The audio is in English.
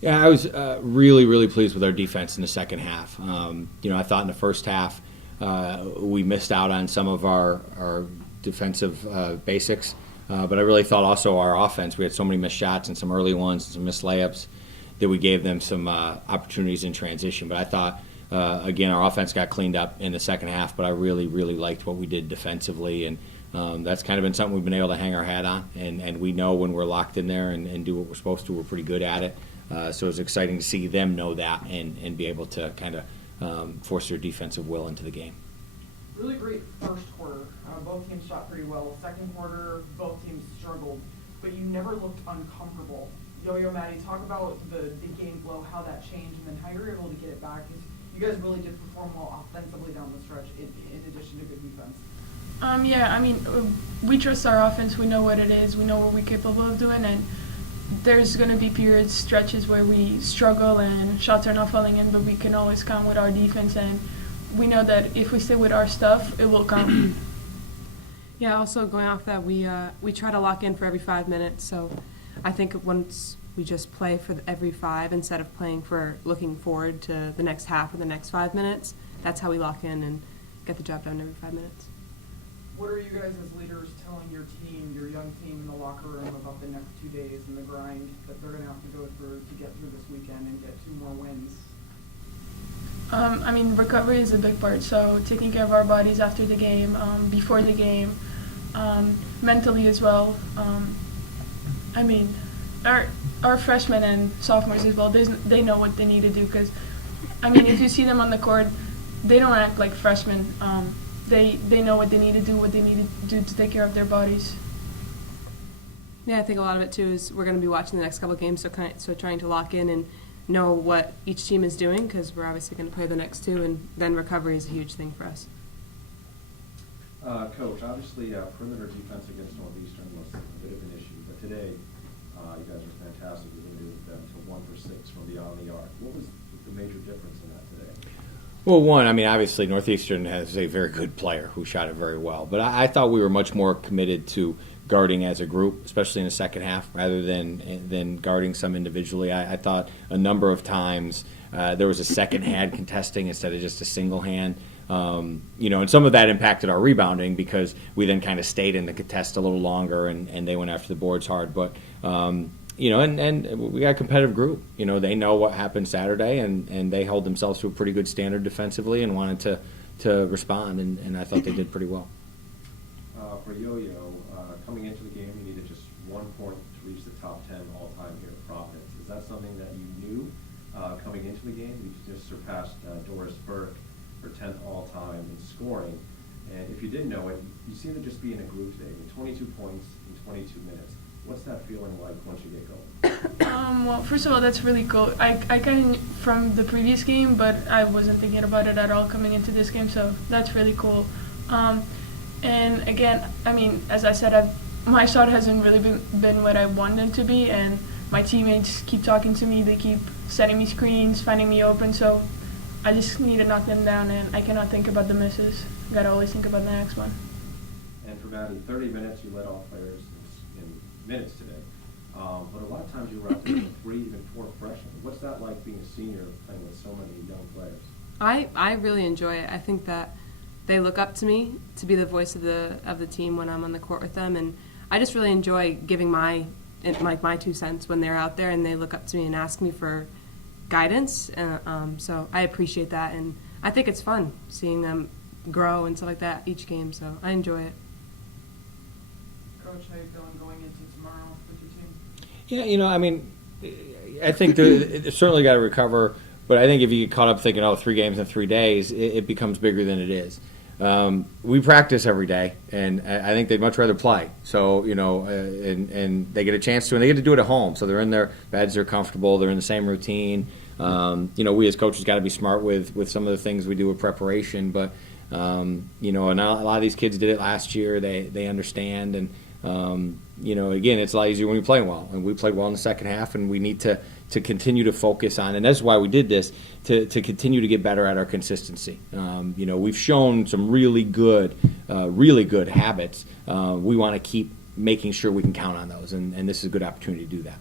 Yeah, I was really, really pleased with our defense in the second half. I thought in the first half we missed out on some of our defensive basics, but I really thought also our offense. We had so many missed shots and some early ones and some missed layups that we gave them some opportunities in transition. But I thought, again, our offense got cleaned up in the second half, but I really, really liked what we did defensively. And that's kind of been something we've been able to hang our hat on. And we know when we're locked in there and do what we're supposed to, we're pretty good at it. So it was exciting to see them know that and be able to kind of force their defensive will into the game. Really great first quarter. Both teams shot pretty well. Second quarter, both teams struggled, but you never looked uncomfortable. Yo-Yo, Maddie, talk about the game flow, how that changed, and then how you were able to get it back. Because you guys really did perform well offensively down the stretch in addition to good defense. We trust our offense. We know what it is. We know what we're capable of doing, and there's going to be periods, stretches where we struggle and shots are not falling in, but we can always count with our defense, and we know that if we stay with our stuff, it will come. Yeah, also going off that, we try to lock in for every 5 minutes, so I think once we just play for every 5 instead of playing for looking forward to the next half or the next 5 minutes, that's how we lock in and get the job done every 5 minutes. What are you guys as leaders telling your team, your young team in the locker room about the next 2 days and the grind that they're going to have to go through to get through this weekend and get 2 more wins? Recovery is a big part, so taking care of our bodies after the game, before the game, mentally as well. Our freshmen and sophomores as well, they know what they need to do because, if you see them on the court, they don't act like freshmen. They know what they need to do, what they need to do to take care of their bodies. Yeah, I think a lot of it too is we're going to be watching the next couple of games, so trying to lock in and know what each team is doing because we're obviously going to play the next 2, and then recovery is a huge thing for us. Coach, obviously perimeter defense against Northeastern was a bit of an issue, but today you guys are fantastic. You're going to do them to 1 for 6 from beyond the arc. What was the major difference in that today? Well, one, obviously Northeastern has a very good player who shot it very well, but I thought we were much more committed to guarding as a group, especially in the second half, rather than guarding some individually. I thought a number of times there was a second hand contesting instead of just a single hand. And some of that impacted our rebounding because we then kind of stayed in the contest a little longer and they went after the boards hard. But and we got a competitive group. They know what happened Saturday and they held themselves to a pretty good standard defensively and wanted to respond, and I thought they did pretty well. For Yo-Yo, coming into the game, you needed just 1 point to reach the top 10 all-time here at Providence. Is that something that you knew coming into the game? You just surpassed Doris Burke for 10th all-time in scoring. And if you didn't know it, you seem to just be in a groove today with 22 points in 22 minutes. What's that feeling like once you get going? Well, first of all, that's really cool. I kind of from the previous game, but I wasn't thinking about it at all coming into this game, so that's really cool. And again, as I said, my shot hasn't really been what I wanted it to be, and my teammates keep talking to me. They keep setting me screens, finding me open, so I just need to knock them down, and I cannot think about the misses. Got to always think about the next one. And for Maddie, 30 minutes, you led all players in minutes today. But a lot of times you were out there with 3, even 4 freshmen. What's that like being a senior playing with so many young players? I really enjoy it. I think that they look up to me to be the voice of the team when I'm on the court with them, and I just really enjoy giving my 2 cents when they're out there and they look up to me and ask me for guidance. So I appreciate that, and I think it's fun seeing them grow and stuff like that each game. So I enjoy it. Coach, how you feeling going into tomorrow with your team? Yeah, I think they certainly got to recover. But I think if you get caught up thinking, 3 games in 3 days, it becomes bigger than it is. We practice every day, and I think they'd much rather play. So, and they get a chance to, and they get to do it at home. So they're in their beds, they're comfortable, they're in the same routine. We as coaches got to be smart with some of the things we do with preparation. But, and a lot of these kids did it last year. They understand. And, again, it's a lot easier when we play well. And we played well in the second half, and we need to continue to focus on, and that's why we did this, to continue to get better at our consistency. We've shown some really good habits. We want to keep making sure we can count on those, and this is a good opportunity to do that.